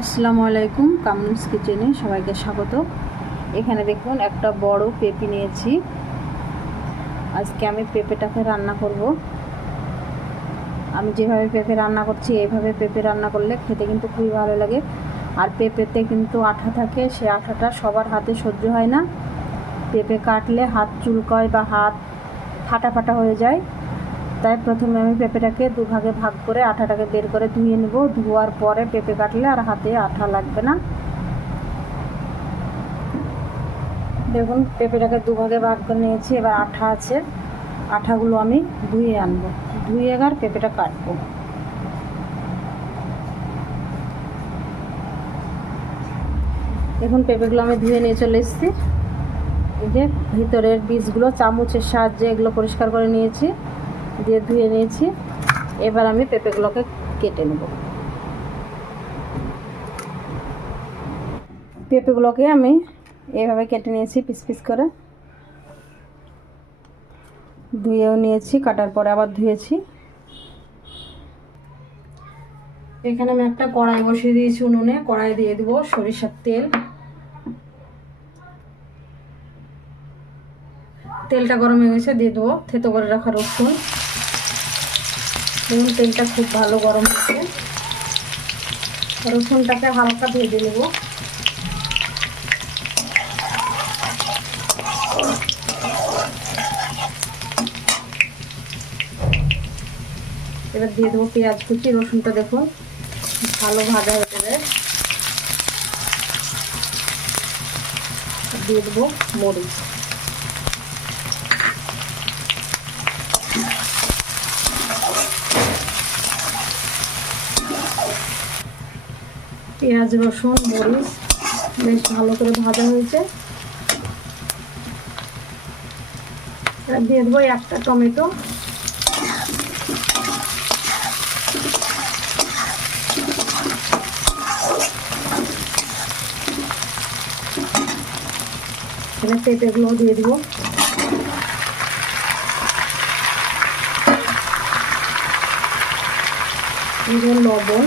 আসসালামু আলাইকুম কামনুস কিচেনে সবাইকে স্বাগত। এখানে দেখুন, একটা বড় পেঁপে নিয়েছি। আজকে আমি পেঁপেটাকে রান্না করব। আমি যেভাবে পেঁপে রান্না করছি এইভাবে পেঁপে রান্না করলে খেতে কিন্তু খুবই ভালো লাগে। আর পেঁপেতে কিন্তু আঠা থাকে, সে আঠাটা সবার হাতে সহ্য হয় না। পেঁপে কাটলে হাত চুলকয় বা হাত ফাটা ফাটা হয়ে যায়। তাই প্রথমে আমি পেঁপেটাকে দুভাগে ভাগ করে আঠাটাকে বের করে ধুয়ে নেব। ধোয়ার পরে পেঁপে কাটলে আর হাতে আঠা লাগবে না। দেখুন, পেঁপেটাকে দুভাগে ভাগ করে নিয়েছি, এবার আঠা আছে। আঠাগুলো আমি ধুয়ে আনব। ধুয়ে আর পেঁপেটা কাটবো। দেখুন, পেঁপেগুলো আমি ধুয়ে নিয়ে চলে এসেছি। এই যে ভিতরের বীজগুলো, চামচের সাহায্যে এগুলো পরিষ্কার করে নিয়েছি। দিয়ে ধুয়ে নিয়েছি। এবার আমি পেঁপেগুলোকে কেটে নেব। পেঁপেগুলোকে আমি এভাবে কেটে নিয়েছি পিস পিস করে। ধুয়েও নিয়েছি, কাটার পরে আবার ধুয়েছি। এখানে আমি একটা কড়াই বসিয়ে দিয়েছি উনুনে। কড়াই দিয়ে দিব সরিষার তেল। তেলটা গরম হয়ে গেছে, দিয়ে দেবো থেতো করে রাখা রসুন। দেখুন, তেলটা খুব ভালো গরম হচ্ছে। রসুনটাকে হালকা ভেজে নেব। এবার দিয়ে দেবো পেঁয়াজ কুচি, রসুনটা দেখুন, ভালো ভাজা হয়ে যাবে দিয়ে দেবো মরিচ। পেঁয়াজ, রসুন, মরিচ, বেশ ভালো করে ভাজা হয়েছে। দিয়ে দেবো একটা টমেটো। পেঁপেগুলো দিয়ে দেবো। লবণ।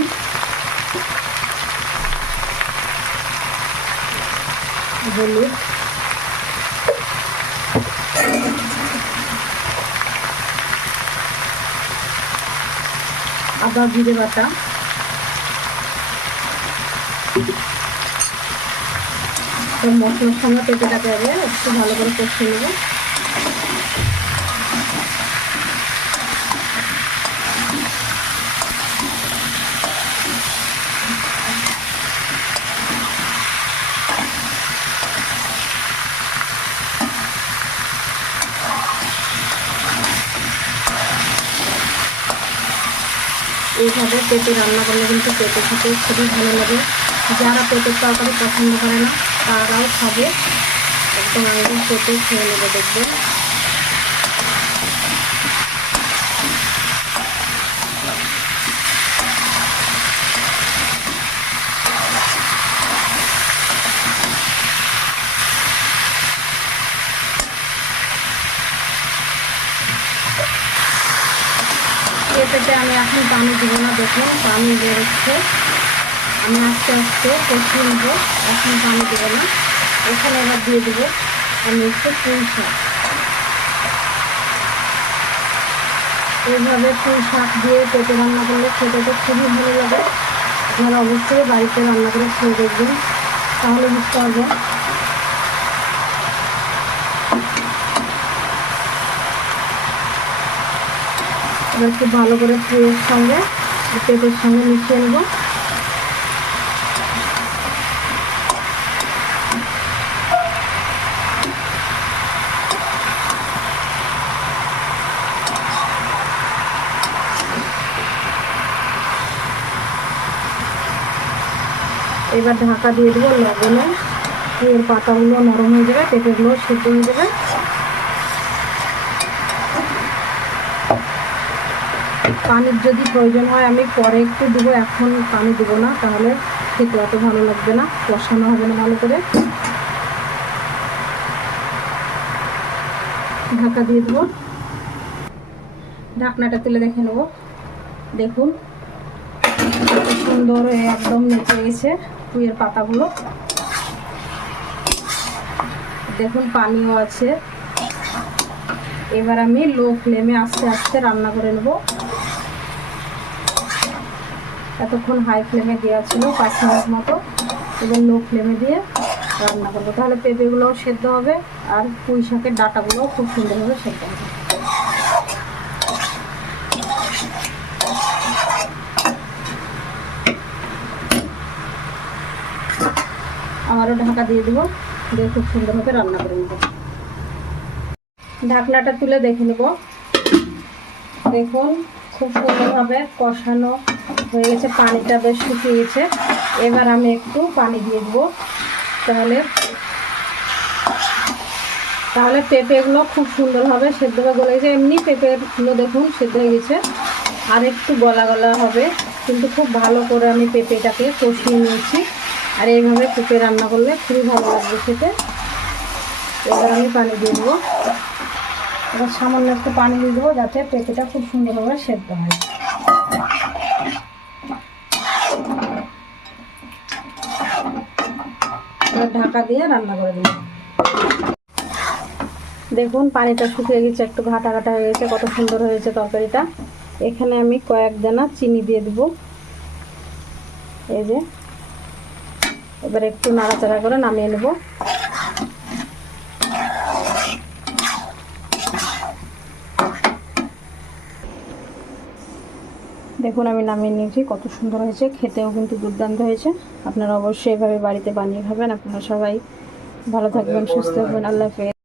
হলুদ আবার জিরে বাটা। মশলার সঙ্গে পেঁপেটাকে আগে একটু ভালো করে কষিয়ে নেব। এইভাবে পেঁপে রান্না করলে কিন্তু পেটে খেতে খুবই ভালো লাগে। যারা পেঁপের তরকারি পছন্দ করে না, তারাও খাবে একদম আমি পেঁপে খেয়ে নেবে দেখবে। পেঁপেতে আমি এখন পানি দিব না, দেখুন, পানি বেরোচ্ছে। আমি আস্তে আস্তে কষিয়ে নেব, এখন পানি দেবো না। এখানে এবার দিয়ে দেবো আমি একটু পুঁই শাক। এইভাবে পুঁই শাক দিয়ে পেটে রান্না করলে খেতে তো খুবই ভালো লাগে। আপনারা অবশ্যই বাড়িতে রান্না করে খেয়ে দেখবেন। তাহলে বুঝতে পারবেন। এবার একটু ভালো করে পুরোর সঙ্গে পেঁপের সঙ্গে মিশিয়ে নেব। এবার ঢাকা দিয়ে দেবো লবণে এর পাতাগুলো নরম হয়ে যাবে, পেঁপেগুলো সেদ্ধ হয়ে যাবে। পানির যদি প্রয়োজন হয়, আমি পরে একটু দেবো, এখন পানি দেবো না, তাহলে খেতে অত ভালো লাগবে না, কষানো হবে না ভালো করে। ঢাকা দিয়ে দেবো। ঢাকনাটা তুলে দেখে নেব। দেখুন সুন্দর একদম নেচে গেছে পুঁইয়ের পাতাগুলো। দেখুন, পানিও আছে। এবার আমি লো ফ্লেমে আস্তে আস্তে রান্না করে নেব। এতক্ষণ হাই ফ্লেমে দেওয়া ছিল, পাঁচ মিনিট মতো এবার লো ফ্লেমে দিয়ে রান্না করব। তাহলে পেঁপেগুলোও সেদ্ধ হবে, আর পুঁই শাকের ডাটাগুলোও খুব সুন্দরভাবে সেদ্ধ হবে। আবারও ঢাকা দিয়ে দেবো, দিয়ে খুব সুন্দরভাবে রান্না করে নেব। ঢাকনাটা তুলে দেখে নেব। দেখুন, খুব সুন্দরভাবে কষানো হয়ে গেছে পানিটা বেশ শুকিয়ে গেছে এবার আমি একটু পানি দিয়ে দেবো। তাহলে তাহলে পেঁপেগুলো খুব সুন্দরভাবে সেদ্ধ হয়ে গলে গেছে। এমনি পেঁপেগুলো দেখুন, সেদ্ধ হয়ে গেছে। আর একটু গলা গলা হবে, কিন্তু খুব ভালো করে আমি পেঁপেটাকে কষিয়ে নিয়েছি। আর এইভাবে পেঁপে রান্না করলে খুবই ভালো লাগবে খেতে। এবার আমি পানি দিয়ে দেবো। এবার সামান্য একটু পানি দিয়ে দেবো, যাতে পেঁপেটা খুব সুন্দরভাবে সেদ্ধ হয়। ঢাকা দিয়ে রান্না করে দিলাম। দেখুন, পানিটা শুকিয়ে গেছে, একটু ঘাটা ঘাটা হয়ে গেছে, কত সুন্দর হয়েছে তরকারিটা। এখানে আমি কয়েক দানা চিনি দিয়ে দেবো। এই যে, এবার একটু নাড়াচাড়া করে নামিয়ে নেব। দেখুন আমি নামিয়ে নিয়েছি কত সুন্দর হয়েছে খেতেও কিন্তু দুর্দান্ত হয়েছে। আপনারা অবশ্যই এভাবে বাড়িতে বানিয়ে খাবেন। আপনারা সবাই ভালো থাকবেন সুস্থ থাকবেন। আল্লাহ হাফেজ।